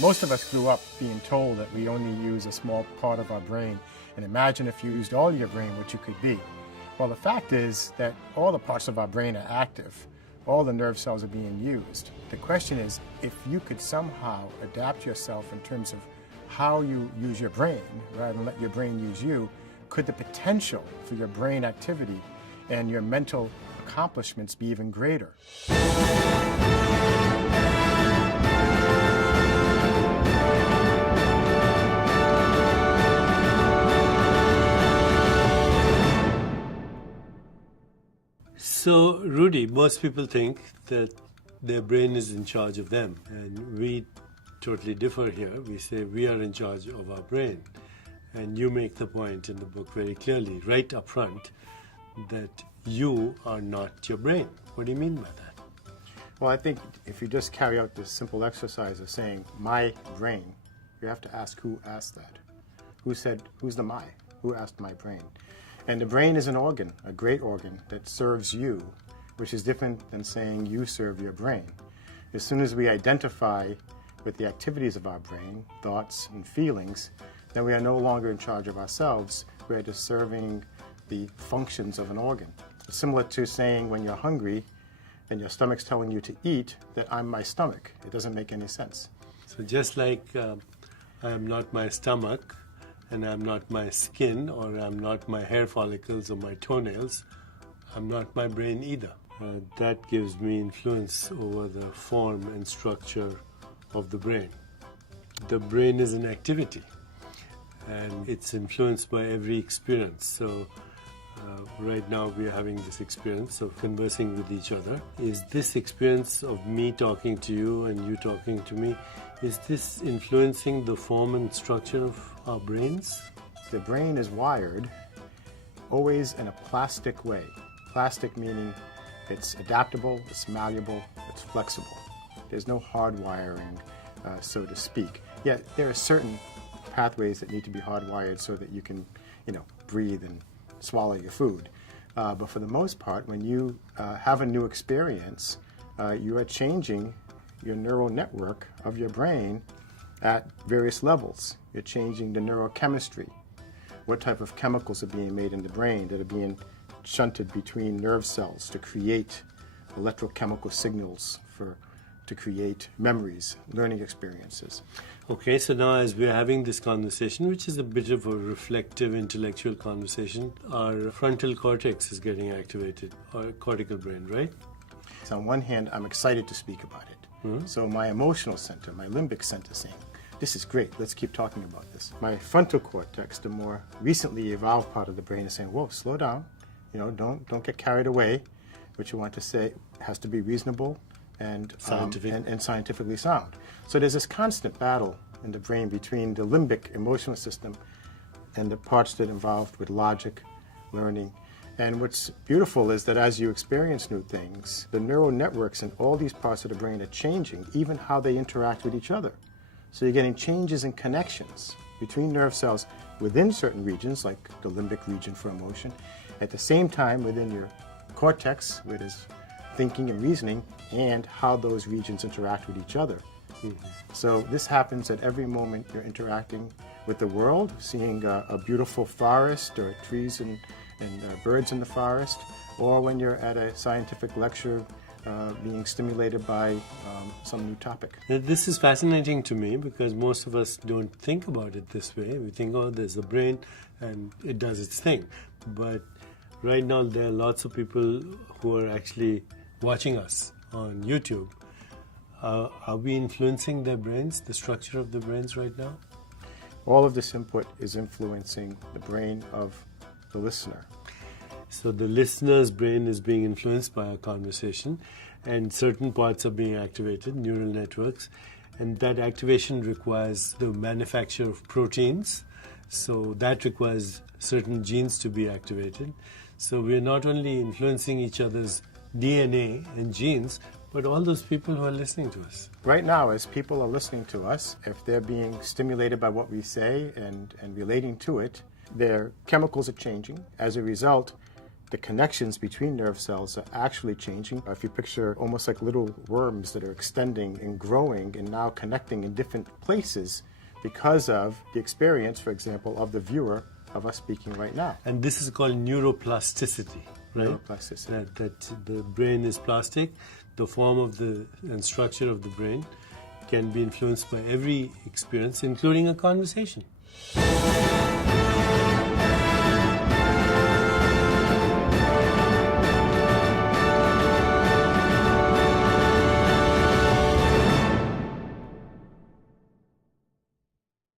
Most of us grew up being told that we only use a small part of our brain, and imagine if you used all your brain, what you could be. Well, the fact is that all the parts of our brain are active. All the nerve cells are being used. The question is, if you could somehow adapt yourself in terms of how you use your brain, rather than let your brain use you, could the potential for your brain activity and your mental accomplishments be even greater? So, Rudy, most people think that their brain is in charge of them, and we totally differ here. We say we are in charge of our brain, and you make the point in the book very clearly, right up front, that you are not your brain. What do you mean by that? Well, I think if you just carry out this simple exercise of saying, my brain, you have to ask who asked that. Who said, who's the my? Who asked my brain? And the brain is an organ, a great organ, that serves you, which is different than saying you serve your brain. As soon as we identify with the activities of our brain, thoughts and feelings, then we are no longer in charge of ourselves. We are just serving the functions of an organ. It's similar to saying when you're hungry and your stomach's telling you to eat, that I'm my stomach. It doesn't make any sense. So just like I am not my stomach, and I'm not my skin, or I'm not my hair follicles or my toenails, I'm not my brain either. That gives me influence over the form and structure of the brain. The brain is an activity, and it's influenced by every experience. So right now we are having this experience of conversing with each other. Is this experience of me talking to you and you talking to me, is this influencing the form and structure of our brains? The brain is wired always in a plastic way. Plastic meaning it's adaptable, it's malleable, it's flexible. There's no hard wiring, so to speak. Yet there are certain pathways that need to be hardwired so that you can, breathe and swallow your food. But for the most part, when you have a new experience, you are changing your neural network of your brain at various levels. You're changing the neurochemistry. What type of chemicals are being made in the brain that are being shunted between nerve cells to create electrochemical signals to create memories, learning experiences. Okay, so now as we're having this conversation, which is a bit of a reflective, intellectual conversation, our frontal cortex is getting activated, or cortical brain, right? So on one hand, I'm excited to speak about it. Mm-hmm. So my emotional center, my limbic center saying, this is great, let's keep talking about this. My frontal cortex, the more recently evolved part of the brain, is saying, whoa, slow down, don't get carried away. What you want to say has to be reasonable and scientifically sound. So there's this constant battle in the brain between the limbic emotional system and the parts that are involved with logic, learning. And what's beautiful is that as you experience new things, the neural networks in all these parts of the brain are changing, even how they interact with each other. So you're getting changes in connections between nerve cells within certain regions, like the limbic region for emotion, at the same time within your cortex, where there's thinking and reasoning, and how those regions interact with each other. Mm-hmm. So this happens at every moment you're interacting with the world, seeing a beautiful forest or trees and birds in the forest, or when you're at a scientific lecture being stimulated by some new topic. This is fascinating to me because most of us don't think about it this way. We think, oh, there's a brain and it does its thing. But right now there are lots of people who are actually watching us on YouTube. Are we influencing their brains, the structure of the brains right now? All of this input is influencing the brain of the listener. So the listener's brain is being influenced by our conversation, and certain parts are being activated, neural networks, and that activation requires the manufacture of proteins. So that requires certain genes to be activated. So we're not only influencing each other's DNA and genes, but all those people who are listening to us. Right now, as people are listening to us, if they're being stimulated by what we say and relating to it, their chemicals are changing. As a result, the connections between nerve cells are actually changing. If you picture almost like little worms that are extending and growing and now connecting in different places because of the experience, for example, of the viewer of us speaking right now. And this is called neuroplasticity, right? Neuroplasticity. That the brain is plastic. The form of the and structure of the brain can be influenced by every experience, including a conversation.